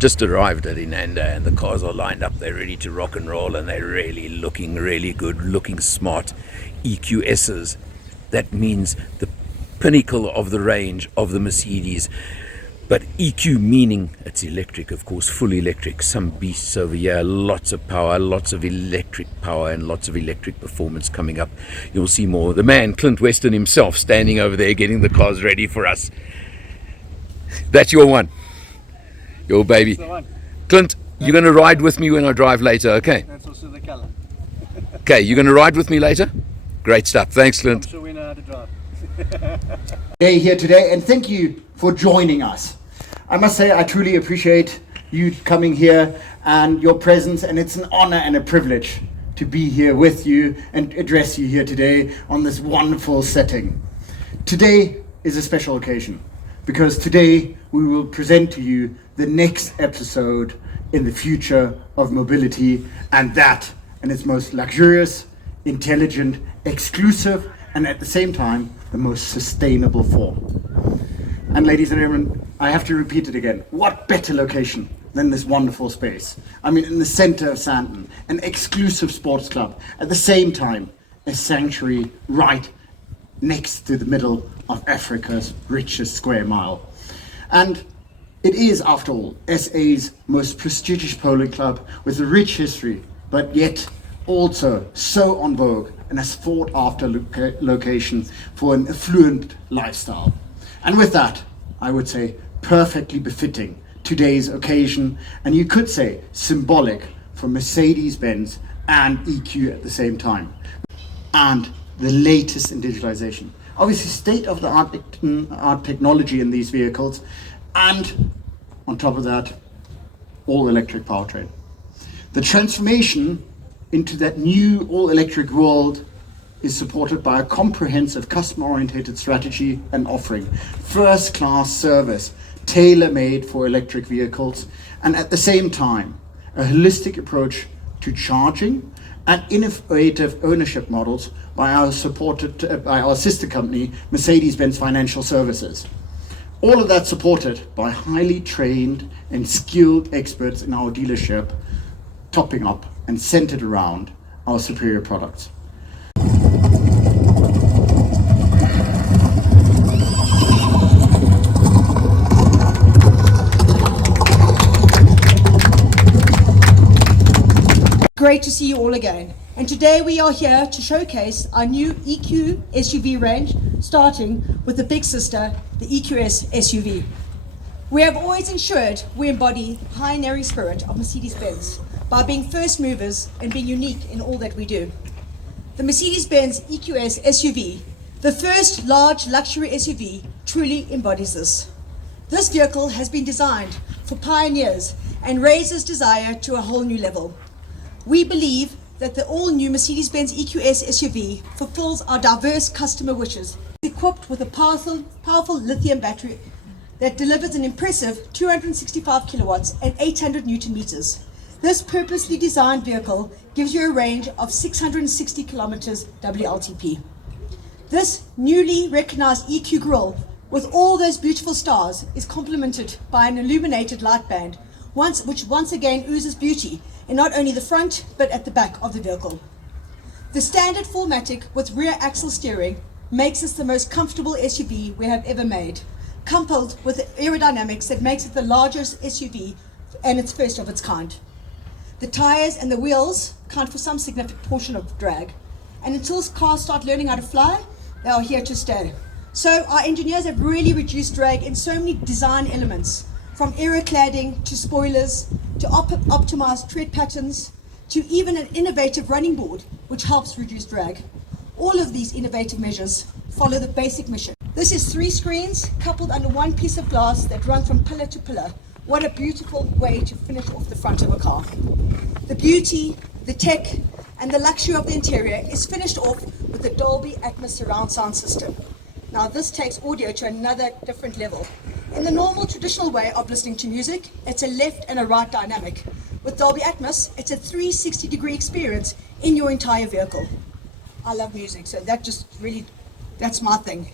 Just arrived at Inanda and the cars are lined up. They're ready to rock and roll and they're really looking really good, looking smart. EQSs. That means the pinnacle of the range of the Mercedes. But EQ meaning it's electric, of course, full electric. Some beasts over here, lots of power, lots of electric power and lots of electric performance coming up. You'll see more. The man, Clint Weston himself, standing over there getting the cars ready for us. That's your one. Your baby. Clint, you're going to ride with me when I drive later, okay? That's also the color. Okay, you're going to ride with me later? Great stuff. Thanks, Clint. I'm sure we know how to drive. Day here today, and thank you for joining us. I must say I truly appreciate you coming here and your presence, and it's an honor and a privilege to be here with you and address you here today on this wonderful setting. Today is a special occasion because today we will present to you the next episode in the future of mobility, and that in its most luxurious, intelligent, exclusive, and at the same time the most sustainable form. And ladies and gentlemen, I have to repeat it again. What better location than this wonderful space? I mean, in the center of Sandton, an exclusive sports club, at the same time, a sanctuary right next to the middle of Africa's richest square mile. And it is, after all, SA's most prestigious polo club with a rich history, but yet also so on vogue and a sought after location for an affluent lifestyle. And with that, I would say perfectly befitting today's occasion, and you could say symbolic for Mercedes-Benz and EQ at the same time. And the latest in digitalization. Obviously state-of-the-art technology in these vehicles, and on top of that, all-electric powertrain. The transformation into that new all-electric world is supported by a comprehensive customer-oriented strategy and offering, first-class service, tailor-made for electric vehicles, and at the same time, a holistic approach to charging and innovative ownership models by our sister company, Mercedes-Benz Financial Services. All of that supported by highly trained and skilled experts in our dealership, topping up and centered around our superior products. Great to see you all again. And today we are here to showcase our new EQ SUV range, starting with the big sister, the EQS SUV. We have always ensured we embody the pioneering spirit of Mercedes-Benz by being first movers and being unique in all that we do. The Mercedes-Benz EQS SUV, the first large luxury SUV, truly embodies this. This vehicle has been designed for pioneers and raises desire to a whole new level. We believe that the all-new Mercedes-Benz EQS SUV fulfills our diverse customer wishes. It's equipped with a powerful lithium battery that delivers an impressive 265 kilowatts and 800 Newton meters. This purposely designed vehicle gives you a range of 660 kilometers WLTP. This newly recognized EQ grille with all those beautiful stars is complemented by an illuminated light band, which once again oozes beauty in not only the front but at the back of the vehicle. The standard 4MATIC with rear axle steering makes this the most comfortable SUV we have ever made, coupled with the aerodynamics that makes it the largest SUV and it's first of its kind. The tires and the wheels count for some significant portion of drag, and until cars start learning how to fly, they are here to stay. So our engineers have really reduced drag in so many design elements, from aero cladding to spoilers to optimized tread patterns to even an innovative running board which helps reduce drag. All of these innovative measures follow the basic mission. This is 3 screens coupled under one piece of glass that runs from pillar to pillar. What a beautiful way to finish off the front of a car. The beauty, the tech, and the luxury of the interior is finished off with the Dolby Atmos surround sound system. Now this takes audio to another different level. In the normal traditional way of listening to music, it's a left and a right dynamic. With Dolby Atmos, it's a 360-degree experience in your entire vehicle. I love music, so that's my thing.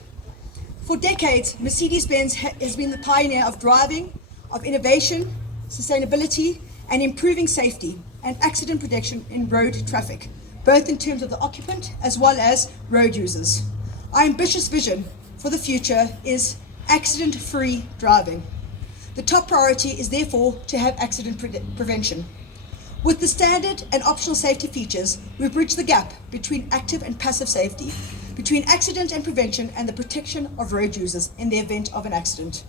For decades, Mercedes-Benz has been the pioneer of driving, of innovation, sustainability, and improving safety and accident protection in road traffic, both in terms of the occupant as well as road users. Our ambitious vision for the future is accident-free driving. The top priority is therefore to have accident prevention. With the standard and optional safety features, we bridge the gap between active and passive safety, between accident and prevention, and the protection of road users in the event of an accident.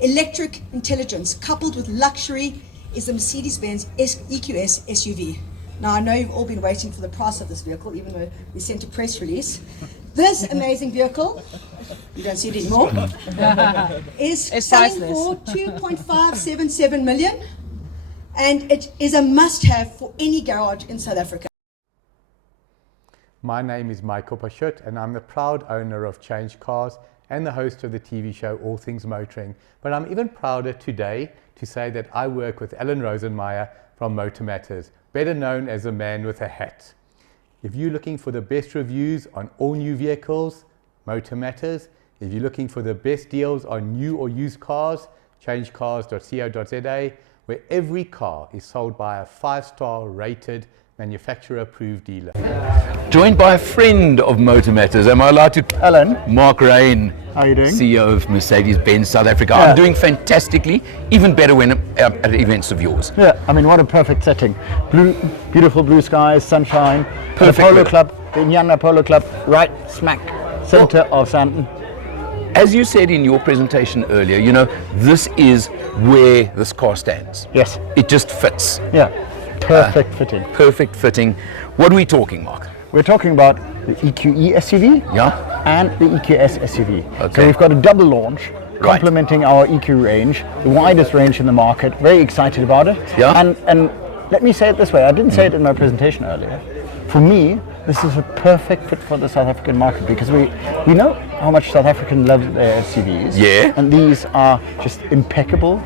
Electric intelligence coupled with luxury is the Mercedes-Benz EQS SUV. Now, I know you've all been waiting for the price of this vehicle, even though we sent a press release. This amazing vehicle, you don't see it anymore, is selling for 2.577 million, and it is a must-have for any garage in South Africa. My name is Michael Pashut, and I'm the proud owner of Change Cars and the host of the TV show All Things Motoring. But I'm even prouder today to say that I work with Alan Rosenmeyer from Motor Matters, better known as the man with a hat. If you're looking for the best reviews on all new vehicles, Motor Matters. If you're looking for the best deals on new or used cars, changecars.co.za, where every car is sold by a 5-star rated manufacturer approved dealer. Joined by a friend of Motor Matters. Am I allowed to? Alan, Mark Rain. how are you doing? CEO of Mercedes-Benz South Africa. Yeah. I'm doing fantastically, even better when I'm at events of yours. Yeah, I mean, what a perfect setting. Beautiful blue skies, sunshine. Perfect The Polo weather. Club, the Inyana Polo Club, right smack center of Sandton. As you said in your presentation earlier, you know, this is where this car stands. Yes. It just fits. Yeah, perfect fitting. Perfect fitting. What are we talking, Mark? We're talking about the EQE SUV Yeah? and the EQS SUV. Okay. So we've got a double launch complementing our EQ range, the widest range in the market. Very excited about it. Yeah. And let me say it this way, I didn't say it in my presentation earlier. For me, this is a perfect fit for the South African market because we know how much South Africans love their SUVs. Yeah. And these are just impeccable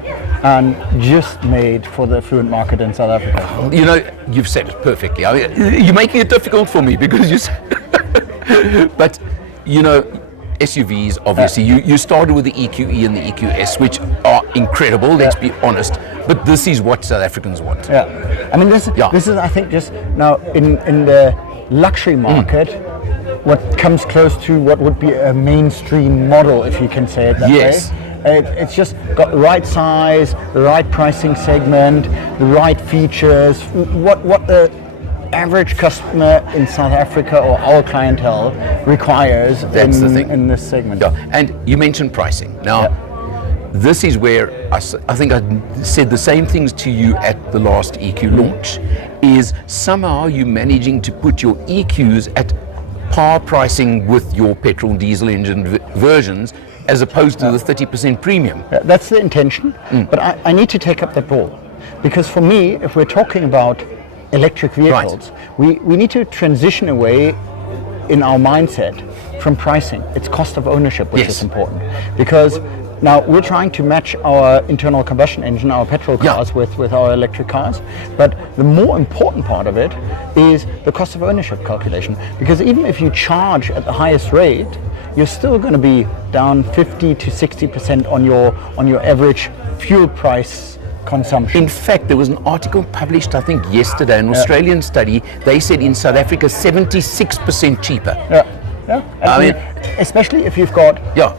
and just made for the affluent market in South Africa. You know, you've said it perfectly. I mean, you're making it difficult for me because you said but, you know, SUVs, obviously, you started with the EQE and the EQS, which are incredible, let's be honest, but this is what South Africans want. Yeah, I mean this Yeah. is I think just now in the luxury market, what comes close to what would be a mainstream model, if you can say it that Yes. way. It's just got the right size, the right pricing segment, the right features. What the average customer in South Africa or our clientele requires That's the thing. in this segment. Yeah. And you mentioned pricing. Now, this is where I think I said the same things to you at the last EQ launch, is somehow you managing to put your EQs at par pricing with your petrol diesel engine versions as opposed to the 30% premium. Yeah, that's the intention, but I need to take up that ball. Because for me, if we're talking about electric vehicles, we need to transition away in our mindset from pricing. It's cost of ownership which Yes. is important. Because now we're trying to match our internal combustion engine, our petrol cars with our electric cars. But the more important part of it is the cost of ownership calculation. Because even if you charge at the highest rate, you're still going to be down 50 to 60% on your average fuel price consumption. In fact, there was an article published, I think, yesterday, an Australian study. They said in South Africa, 76% cheaper. Yeah. I mean, especially if you've got Yeah.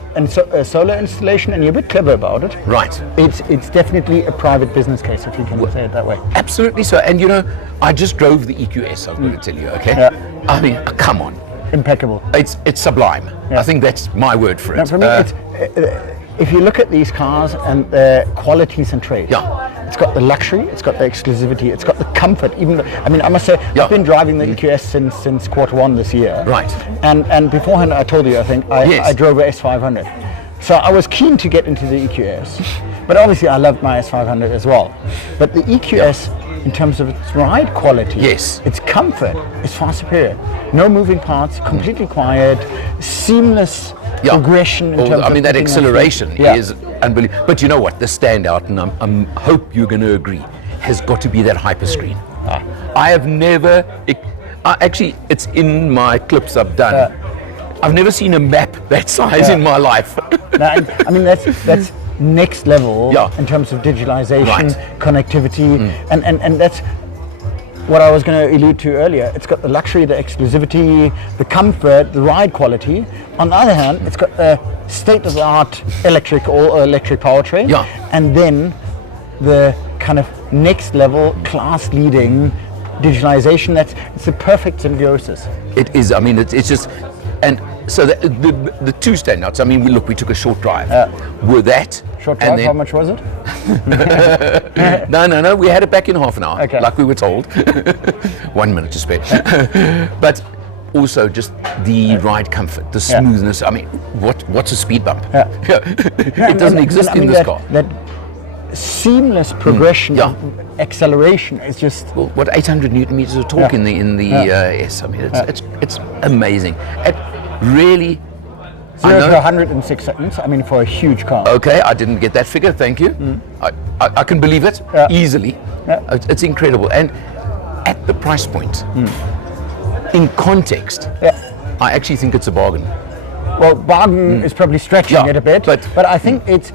a solar installation and you're a bit clever about it. Right. It's definitely a private business case, if you can say it that way. Absolutely so. And you know, I just drove the EQS, I've got to tell you, okay? Yeah. I mean, come on. Impeccable. It's sublime. Yeah. I think that's my word for it. Now, for me, it's if you look at these cars and their qualities and traits, it's got the luxury, it's got the exclusivity, it's got the comfort. Even I mean, I must say, I've been driving the EQS since Q1 this year. Right. And beforehand, I told you, I think I drove a S500. So I was keen to get into the EQS, but obviously I loved my S500 as well. But the EQS, in terms of its ride quality, its comfort, is far superior. No moving parts, completely quiet, seamless progression in terms I mean, of that picking up acceleration speed. Yeah. is unbelievable. But you know what? The standout, and I hope you're going to agree, has got to be that hyperscreen. I have never, actually, it's in my clips I've done. I've never seen a map that size in my life. Now, I mean, that's next level Yeah. in terms of digitalization, Right. connectivity, and that's what I was going to allude to earlier. It's got the luxury, the exclusivity, the comfort, the ride quality. On the other hand, it's got a state-of-the-art electric powertrain, Yeah. and then the kind of next level, class-leading digitalization. It's the perfect symbiosis. It is. I mean, it's just, and so the two standouts. I mean, we took a short drive. Were that Short and drive, then- how much was it? No. We had it back in half an hour, Okay. like we were told. 1 minute to spare. But also just the ride comfort, the smoothness. I mean, what's a speed bump? Yeah. It doesn't exist I mean, in this that, car. That seamless progression, Yeah. of acceleration is just. Well, what 800 Newton meters of torque Yeah. in the Yeah. S. I mean, it's amazing. It really. 0 I to know- 100 in 6 seconds. I mean, for a huge car. Okay, I didn't get that figure. Thank you. I can believe it Yeah. easily. Yeah. It's incredible, and at the price point, in context, Yeah. I actually think it's a bargain. Well, bargain is probably stretching Yeah, it a bit, but- I think it's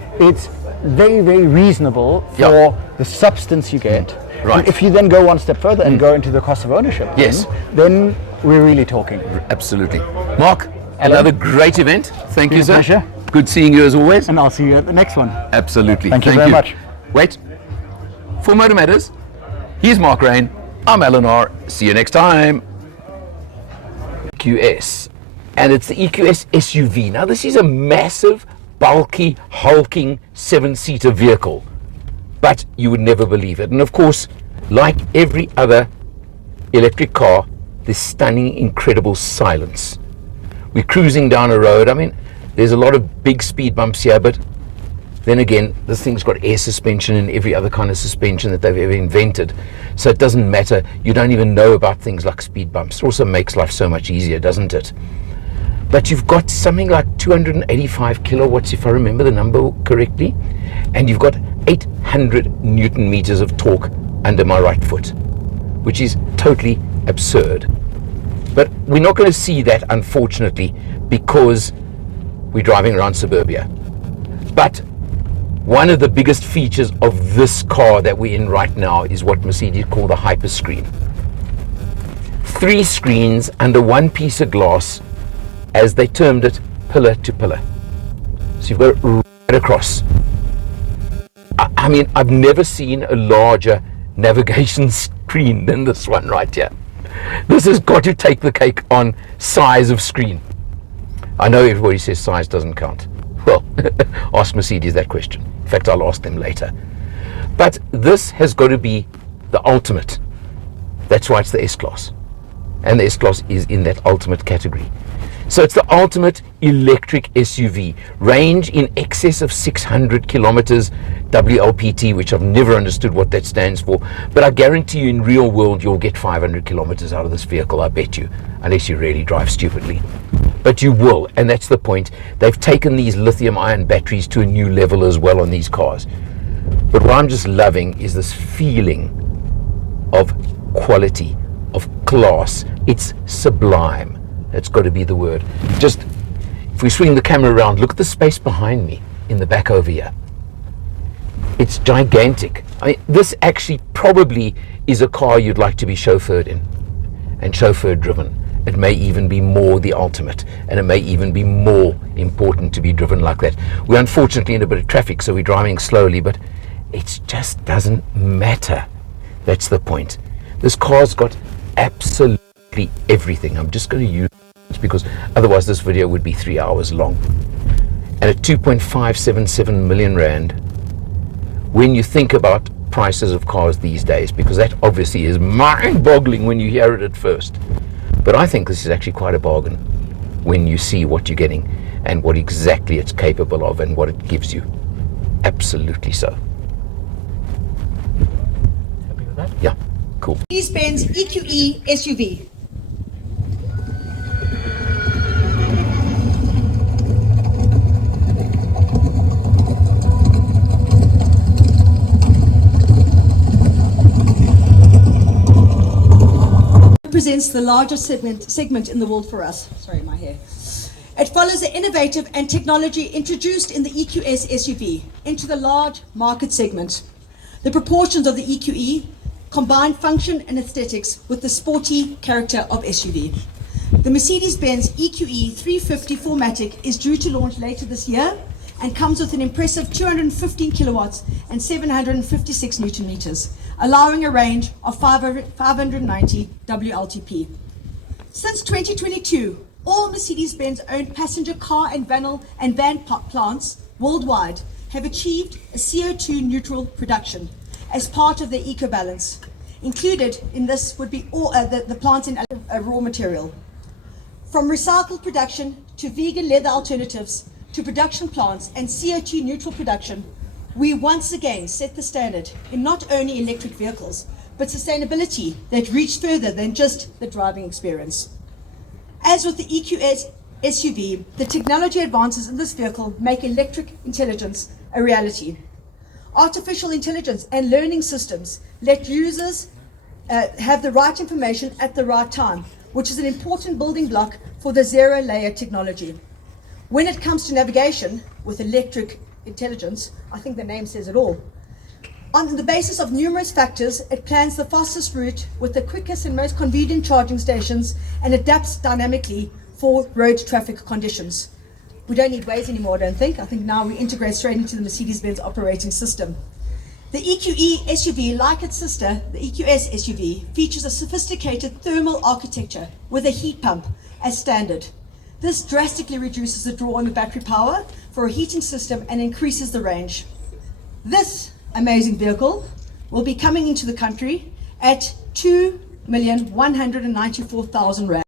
very, very reasonable for Yeah. the substance you get. Right. And if you then go one step further and go into the cost of ownership, Yes. then we're really talking. Absolutely. Mark, Alan? another great event. Thank you, Been a sir. pleasure. Good seeing you as always. And I'll see you at the next one. Absolutely. Thank you very much. Wait. For Motor Matters, here's Mark Rain. I'm Alan R. See you next time. EQS. And it's the EQS SUV. Now, this is a massive, bulky, hulking 7-seater vehicle. But you would never believe it. And of course, like every other electric car, this stunning, incredible silence. We're cruising down a road. I mean, there's a lot of big speed bumps here, but then again, this thing's got air suspension and every other kind of suspension that they've ever invented. So it doesn't matter. You don't even know about things like speed bumps. It also makes life so much easier, doesn't it? But you've got something like 285 kilowatts, if I remember the number correctly, and you've got 800 Newton meters of torque under my right foot, which is totally absurd. But we're not going to see that, unfortunately, because we're driving around suburbia. But one of the biggest features of this car that we're in right now is what Mercedes call the hyper screen. 3 screens under one piece of glass, as they termed it, pillar to pillar. So you've got it right across. I mean, I've never seen a larger navigation screen than this one right here. This has got to take the cake on size of screen. I know everybody says size doesn't count. Well, ask Mercedes that question. In fact, I'll ask them later. But this has got to be the ultimate. That's why it's the S-Class. And the S-Class is in that ultimate category. So it's the ultimate electric SUV. Range in excess of 600 kilometers, WLPT, which I've never understood what that stands for. But I guarantee you in real world, you'll get 500 kilometers out of this vehicle, I bet you, unless you really drive stupidly. But you will, and that's the point. They've taken these lithium-ion batteries to a new level as well on these cars. But what I'm just loving is this feeling of quality, of class. It's sublime. That's got to be the word. Just, if we swing the camera around, look at the space behind me in the back over here. It's gigantic. I mean, this actually probably is a car you'd like to be chauffeured in and chauffeur driven. It may even be more the ultimate, and it may even be more important to be driven like that. We're unfortunately in a bit of traffic, so we're driving slowly, but it just doesn't matter. That's the point. This car's got absolutely everything. I'm just going to use it because otherwise this video would be 3 hours long. And at 2.577 million rand, when you think about prices of cars these days, because that obviously is mind-boggling when you hear it at first. But I think this is actually quite a bargain when you see what you're getting and what exactly it's capable of and what it gives you. Absolutely so. Happy with that? Yeah, cool. Mercedes-Benz EQE SUV. Represents the largest segment in the world for us. Sorry, my hair. It follows the innovative and technology introduced in the EQS SUV into the large market segment. The proportions of the EQE combine function and aesthetics with the sporty character of SUV. The Mercedes-Benz EQE 350 4MATIC is due to launch later this year and comes with an impressive 215 kilowatts and 756 Newton meters, allowing a range of 590 WLTP. Since 2022, all Mercedes-Benz owned passenger car and van plants worldwide have achieved a CO2 neutral production as part of their eco-balance. Included in this would be all the plants in raw material. From recycled production to vegan leather alternatives to production plants and CO2 neutral production, we once again set the standard in not only electric vehicles, but sustainability that reached further than just the driving experience. As with the EQS SUV, the technology advances in this vehicle make electric intelligence a reality. Artificial intelligence and learning systems let users have the right information at the right time, which is an important building block for the zero-layer technology. When it comes to navigation with electric intelligence, I think the name says it all. On the basis of numerous factors, it plans the fastest route with the quickest and most convenient charging stations and adapts dynamically for road traffic conditions. We don't need Waze anymore, I don't think. I think now we integrate straight into the Mercedes-Benz operating system. The EQE SUV, like its sister, the EQS SUV, features a sophisticated thermal architecture with a heat pump as standard. This drastically reduces the draw on the battery power for a heating system and increases the range. This amazing vehicle will be coming into the country at 2,194,000 rand.